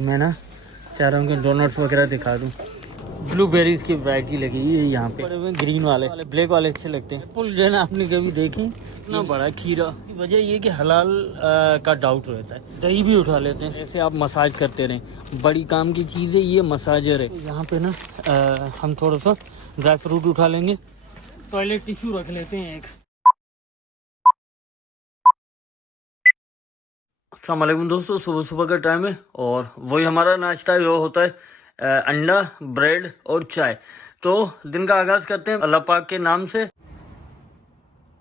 मैं ना चाह रहा हूँ कि डोनट्स वगैरह दिखा दूँ। ब्लूबेरीज की वैरायटी लगी है यहाँ पे, बड़े हुए ग्रीन वाले ब्लैक वाले अच्छे लगते हैं। एप्पल जो है ना आपने कभी देखे इतना बड़ा खीरा, वजह ये कि हलाल का डाउट रहता है। दही भी उठा लेते हैं, ऐसे आप मसाज करते रहें, बड़ी काम की चीज़ है ये, मसाजर है। तो यहाँ पे ना हम थोड़ा सा ड्राई फ्रूट उठा लेंगे, टॉयलेट टिश्यू रख लेते हैं एक। अस्सलाम वालेकुम दोस्तों, सुबह सुबह का टाइम है और वही हमारा नाश्ता जो होता है अंडा, ब्रेड और चाय। तो दिन का आगाज़ करते हैं अल्लाह पाक के नाम से।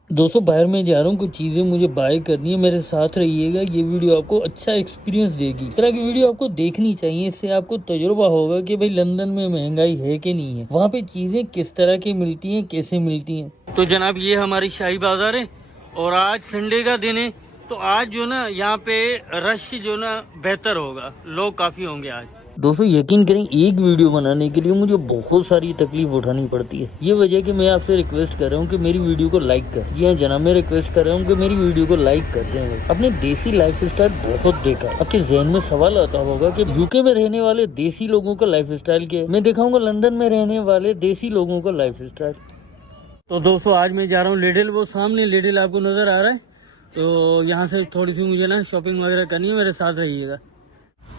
दोस्तों बाहर में जा रहा हूँ, कुछ चीज़ें मुझे बाय करनी है, मेरे साथ रहिएगा। ये वीडियो आपको अच्छा एक्सपीरियंस देगी। इस तरह की वीडियो आपको देखनी चाहिए, इससे आपको तजुर्बा होगा कि भाई लंदन में महंगाई है कि नहीं है, वहाँ पे चीज़ें किस तरह की मिलती हैं, कैसे मिलती हैं। तो जनाब ये हमारी शाही बाजार है और आज संडे का दिन है, तो आज जो ना यहाँ पे रश जो ना बेहतर होगा, लोग काफ़ी होंगे आज। दोस्तों यकीन करें, एक वीडियो बनाने के लिए मुझे बहुत सारी तकलीफ उठानी पड़ती है। ये वजह कि मैं आपसे रिक्वेस्ट कर रहा हूँ कि मेरी वीडियो को लाइक कर। जी हाँ जनाब, मैं रिक्वेस्ट कर रहा हूँ कि मेरी वीडियो को लाइक कर दें। अपने देसी लाइफ स्टाइल बहुत देखा। आपके जहन में सवाल आता होगा कि यूके में रहने वाले देसी लोगों का लाइफ स्टाइल क्या है। मैं दिखाऊंगा लंदन में रहने वाले देसी लोगों का लाइफ स्टाइल। तो दोस्तों आज मैं जा रहा हूँ लिडिल, वो सामने लिडिल आपको नजर आ रहा है। तो यहाँ से थोड़ी सी मुझे ना शॉपिंग वगैरह करनी है, मेरे साथ रहिएगा।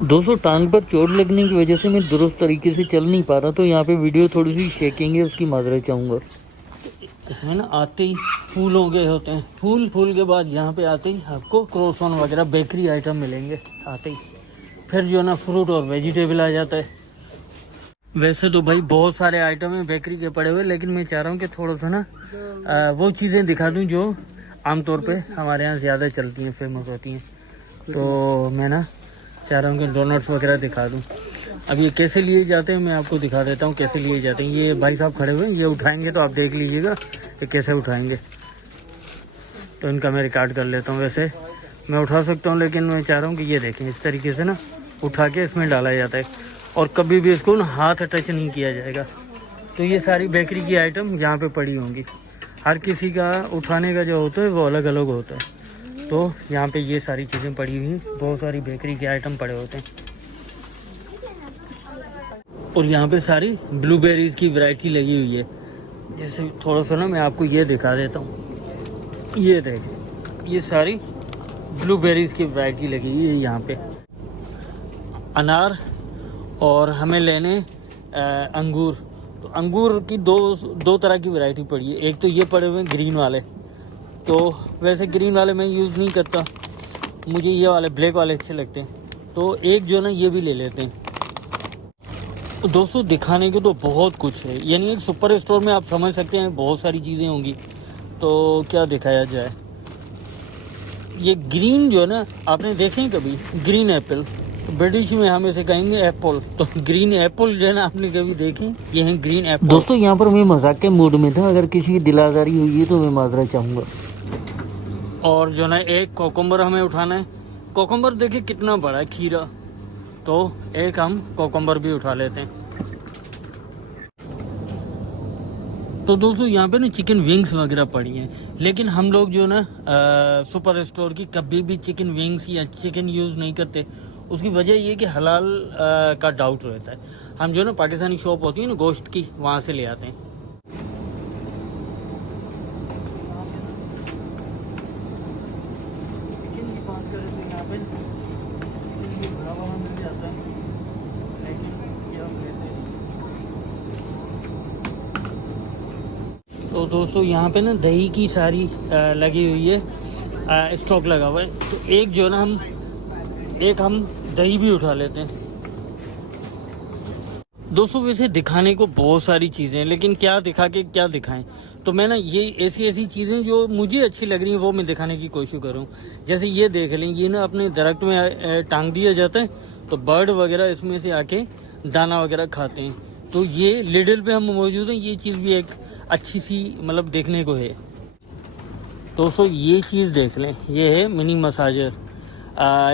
दोस्तों टांग पर चोट लगने की वजह से मैं दुरुस्त तरीके से चल नहीं पा रहा, तो यहाँ पे वीडियो थोड़ी सी शेकिंग है, उसकी माजरत चाहूँगा। इसमें ना आते ही फूल हो गए होते हैं, फूल के बाद यहाँ पे आते ही आपको क्रोसन वगैरह बेकरी आइटम मिलेंगे आते ही। फिर जो ना फ्रूट और वेजिटेबल आ जाता है। वैसे तो भाई बहुत सारे आइटम हैं बेकरी के पड़े हुए, लेकिन मैं चाह रहा हूँ कि थोड़ा सा ना वो चीज़ें दिखा दूँ जो आमतौर पे हमारे यहाँ ज़्यादा चलती हैं, फेमस होती हैं। तो मैं ना चाह रहा हूँ कि डोनट्स वगैरह दिखा दूँ। अब ये कैसे लिए जाते हैं मैं आपको दिखा देता हूँ कैसे लिए जाते हैं। ये भाई साहब खड़े हुए हैं, ये उठाएंगे तो आप देख लीजिएगा कि कैसे उठाएंगे। तो इनका मैं रिकॉर्ड कर लेता हूँ। वैसे मैं उठा सकता हूँ, लेकिन मैं चाह रहा हूँ कि ये देखें, इस तरीके से ना उठा के इसमें डाला जाता है और कभी भी इसको ना हाथ टच नहीं किया जाएगा। तो ये सारी बेकरी की आइटम यहाँ पे पड़ी होंगी। हर किसी का उठाने का जो होता है वो अलग अलग होता है। तो यहाँ पे ये सारी चीज़ें पड़ी हुई, बहुत सारी बेकरी के आइटम पड़े होते हैं। और यहाँ पे सारी ब्लूबेरीज की वैरायटी लगी हुई है। जैसे थोड़ा सा ना मैं आपको ये दिखा देता हूँ, ये देखें, ये सारी ब्लूबेरीज की वैरायटी लगी हुई है यहाँ पे। अनार और हमें लेने अंगूर। तो अंगूर की दो तरह की वैरायटी पड़ी है। एक तो ये पड़े हुए ग्रीन वाले, तो वैसे ग्रीन वाले मैं यूज़ नहीं करता, मुझे ये वाले ब्लैक वाले अच्छे लगते हैं। तो एक जो ना ये भी ले लेते हैं। तो दोस्तों दिखाने को तो बहुत कुछ है, यानी एक सुपर स्टोर में आप समझ सकते हैं बहुत सारी चीज़ें होंगी, तो क्या दिखाया जाए। ये ग्रीन जो है ना, आपने देखे कभी ग्रीन एप्पल, तो ब्रिटिश में हम इसे कहेंगे एप्पल। तो ग्रीन एप्पल जो है ना आपने कभी देखे, ये है ग्रीन एप्पल। दोस्तों यहाँ पर मैं मजाक के मूड में था, अगर किसी की दिल आज़ारी हुई है तो मैं माजरा चाहूँगा। और जो ना एक कोकम्बर हमें उठाना है। कोकम्बर देखिए कितना बड़ा है खीरा, तो एक हम कोकम्बर भी उठा लेते हैं। तो दोस्तों यहाँ पे ना चिकन विंग्स वगैरह पड़ी हैं, लेकिन हम लोग जो ना सुपर स्टोर की कभी भी चिकन विंग्स या चिकन यूज़ नहीं करते। उसकी वजह ये कि हलाल का डाउट रहता है। हम जो ना पाकिस्तानी शॉप होती है ना गोश्त की, वहाँ से ले आते हैं। तो दोस्तों यहाँ पे ना दही की सारी लगी हुई है, स्टॉक लगा हुआ है। तो एक जो ना हम दही भी उठा लेते हैं। दोस्तों वैसे दिखाने को बहुत सारी चीज़ें हैं, लेकिन क्या दिखा के क्या दिखाएं। तो मैं ना ये ऐसी चीज़ें जो मुझे अच्छी लग रही हैं वो मैं दिखाने की कोशिश करूँ। जैसे ये देख लें, ये ना अपने दरख्त में टांग दिया जाता है, तो बर्ड वगैरह इसमें से आके दाना वगैरह खाते हैं। तो ये लिडिल पे हम मौजूद हैं, ये चीज़ भी एक अच्छी सी मतलब देखने को है। दोस्तों ये चीज़ देख लें, ये है मिनी मसाजर।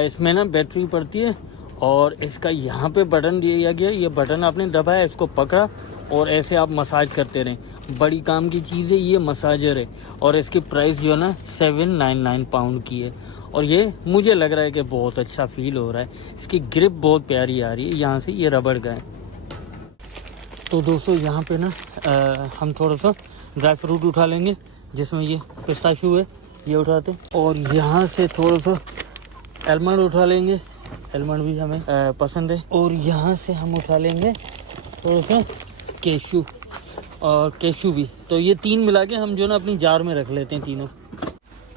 इसमें ना बैटरी पड़ती है और इसका यहाँ पे बटन दिया गया। ये बटन आपने दबाया, इसको पकड़ा और ऐसे आप मसाज करते रहें। बड़ी काम की चीज़ है, ये मसाजर है और इसकी प्राइस जो है ना 799 पाउंड की है। और ये मुझे लग रहा है कि बहुत अच्छा फील हो रहा है। इसकी ग्रिप बहुत प्यारी आ रही है यहाँ से, ये रबड़ का है। तो दोस्तों यहाँ पे ना हम थोड़ा सा ड्राई फ्रूट उठा लेंगे, जिसमें ये पिस्ताशू है, ये उठाते हैं। और यहाँ से थोड़ा सा आलमंड उठा लेंगे, आलमंड भी हमें पसंद है। और यहाँ से हम उठा लेंगे थोड़ा सा केशू और केशू भी। तो ये तीन मिला के हम जो ना अपनी जार में रख लेते हैं तीनों।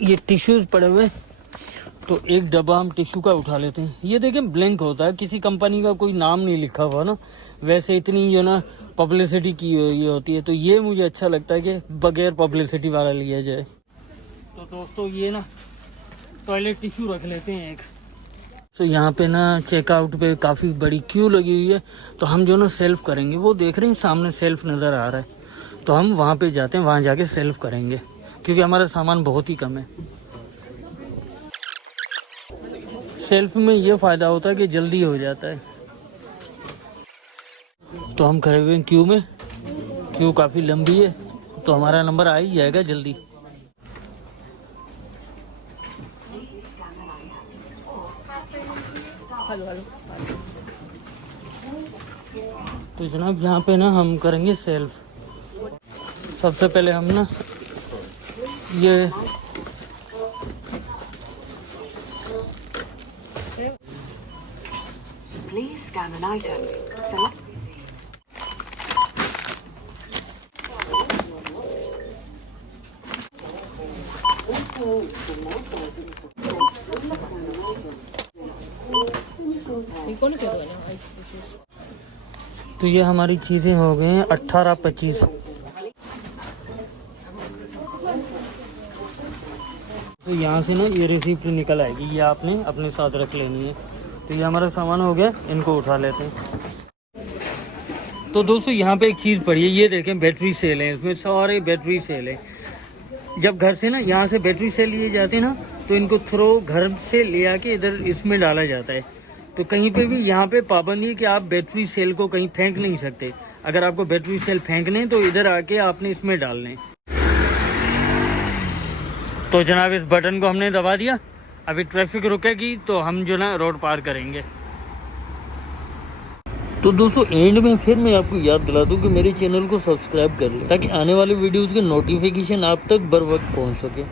ये टिश्यूज़ पड़े हुए, तो एक डब्बा हम टिश्यू का उठा लेते हैं। ये देखें ब्लैंक होता है, किसी कंपनी का कोई नाम नहीं लिखा हुआ ना, वैसे इतनी जो ना पब्लिसिटी की ये होती है, तो ये मुझे अच्छा लगता है कि बगैर पब्लिसिटी वाला लिया जाए। तो दोस्तों ये ना टॉयलेट टिश्यू रख लेते हैं एक। तो यहाँ पे ना चेकआउट पे काफ़ी बड़ी क्यू लगी हुई है, तो हम जो ना सेल्फ करेंगे, वो देख रहे हैं सामने सेल्फ नज़र आ रहा है, तो हम वहाँ पे जाते हैं, वहाँ जाके सेल्फ करेंगे, क्योंकि हमारा सामान बहुत ही कम है। सेल्फ में ये फ़ायदा होता है कि जल्दी हो जाता है। तो हम खड़े हुए हैं क्यू में, क्यू काफ़ी लंबी है, तो हमारा नंबर आ ही जाएगा जल्दी। तो जनाब यहाँ पे ना हम करेंगे सेल्फ। सबसे पहले हम ना ये Please scan an item. Select. तो ये हमारी चीज़ें हो गई हैं 18-25। तो यहाँ से ना ये रिसिप्ट निकल आएगी, ये आपने अपने साथ रख लेनी है। तो ये हमारा सामान हो गया, इनको उठा लेते हैं। तो दोस्तों यहाँ पे एक चीज़ पड़ी है, ये देखें बैटरी सेल है, इसमें सारे बैटरी सेल है। जब घर से ना यहाँ से बैटरी सेल लिए जाते हैं ना, तो इनको थ्रो घर से ले आके इधर इसमें डाला जाता है। तो कहीं पे भी यहाँ पे पाबंदी है कि आप बैटरी सेल को कहीं फेंक नहीं सकते। अगर आपको बैटरी सेल फेंकने तो इधर आके आपने इसमें डालने। तो जनाब इस बटन को हमने दबा दिया, अभी ट्रैफिक रुकेगी तो हम जो ना रोड पार करेंगे। तो दोस्तों एंड में फिर मैं आपको याद दिला दूं कि मेरे चैनल को सब्सक्राइब कर लें, ताकि आने वाले वीडियोस के नोटिफिकेशन आप तक बर वक्त पहुँच सके।